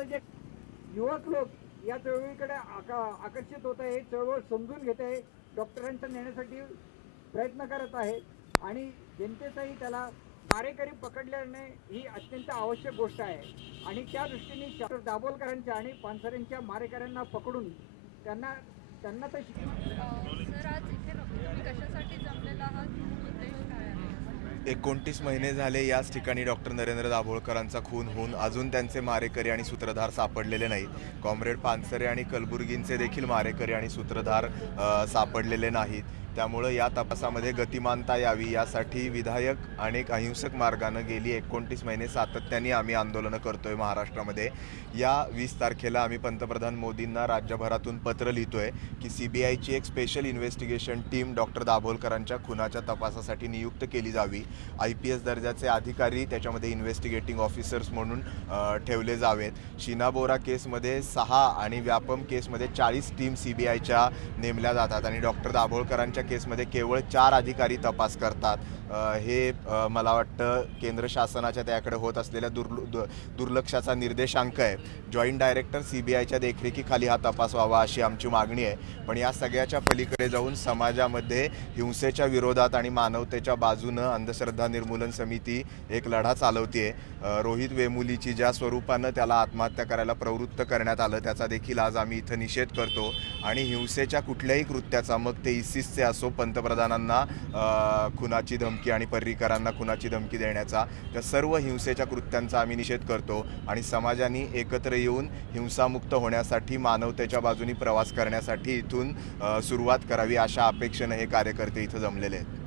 आता जे युवक लोक या चळवळीकडे आका- आकर्षित होत आहे चळवळ समजून घेत आहे डॉक्टरांच्या नेण्यासाठी प्रयत्न करत आहे आणि जनतेचाही त्याला मारेकरी पकडल्याने ही अत्यंत आवश्यक गोष्ट आहे. आणि त्या दृष्टीने डॉक्टर दाभोलकरांच्या आणि पानसरेंच्या मारेकऱ्यांना पकडून त्यांना त्यांना तर शिक- सर आज इथे तुम्ही कशासाठी जमलेला आहात उद्देश काय आहे एकोणतीस महिने झाले याच ठिकाणी डॉक्टर नरेंद्र दाभोळकरांचा खून होऊन अजून त्यांचे मारेकरी आणि सूत्रधार सापडलेले नाहीत कॉम्रेड पानसरे आणि कलबुर्गींचे देखील मारेकरी आणि सूत्रधार सापडलेले नाहीत. त्यामुळं या तपासामध्ये गतिमानता यावी यासाठी विधायक अनेक अहिंसक मार्गानं गेली. एकोणतीस महिने सातत्याने आम्ही आंदोलनं करतोय महाराष्ट्रामध्ये. या वीस तारखेला आम्ही पंतप्रधान मोदींना राज्यभरातून पत्र लिहितोय की सी बी आयची एक स्पेशल इन्व्हेस्टिगेशन टीम डॉक्टर दाभोलकरांच्या खुनाच्या तपासासाठी नियुक्त केली जावी. आय पी एस दर्जाचे अधिकारी त्याच्यामध्ये इन्व्हेस्टिगेटिंग ऑफिसर्स म्हणून ठेवले जावेत. शीना बोरा केसमध्ये सहा आणि व्यापम केसमध्ये चाळीस टीम सी बी आयच्या नेमल्या जातात आणि डॉक्टर दाभोळकरांच्या केसमध्ये केवळ चार अधिकारी तपास करतात. हे मला वाटतं केंद्र शासनाच्या त्याकडे होत असलेल्या दुर्ल दु- दुर्लक्षाचा निर्देशांक आहे. जॉईंट डायरेक्टर सी बी आयच्या देखरेखीखाली हा तपास व्हावा अशी आमची मागणी आहे. पण या सगळ्याच्या पलीकडे जाऊन समाजामध्ये हिंसेच्या विरोधात आणि मानवतेच्या बाजूनं अंधश्रद्धा निर्मूलन समिती एक लढा चालवते रोहित वेमुलीची ज्या स्वरूपानं त्याला आत्महत्या करायला प्रवृत्त करण्यात आलं त्याचा देखील आज आम्ही इथं निषेध करतो. आणि हिंसेच्या कुठल्याही कृत्याचा मग ते इसिसचे असो पंतप्रधानांना खुनाची धमकी आणि पर्रिकरांना खुनाची धमकी देण्याचा त्या सर्व हिंसेच्या कृत्यांचा आम्ही निषेध करतो आणि समाजाने एकत्र येऊन हिंसामुक्त होण्यासाठी मानवतेच्या बाजूनी प्रवास करण्यासाठी इथून सुरुवात करावी अशा अपेक्षेनं हे कार्यकर्ते इथं जमलेले आहेत.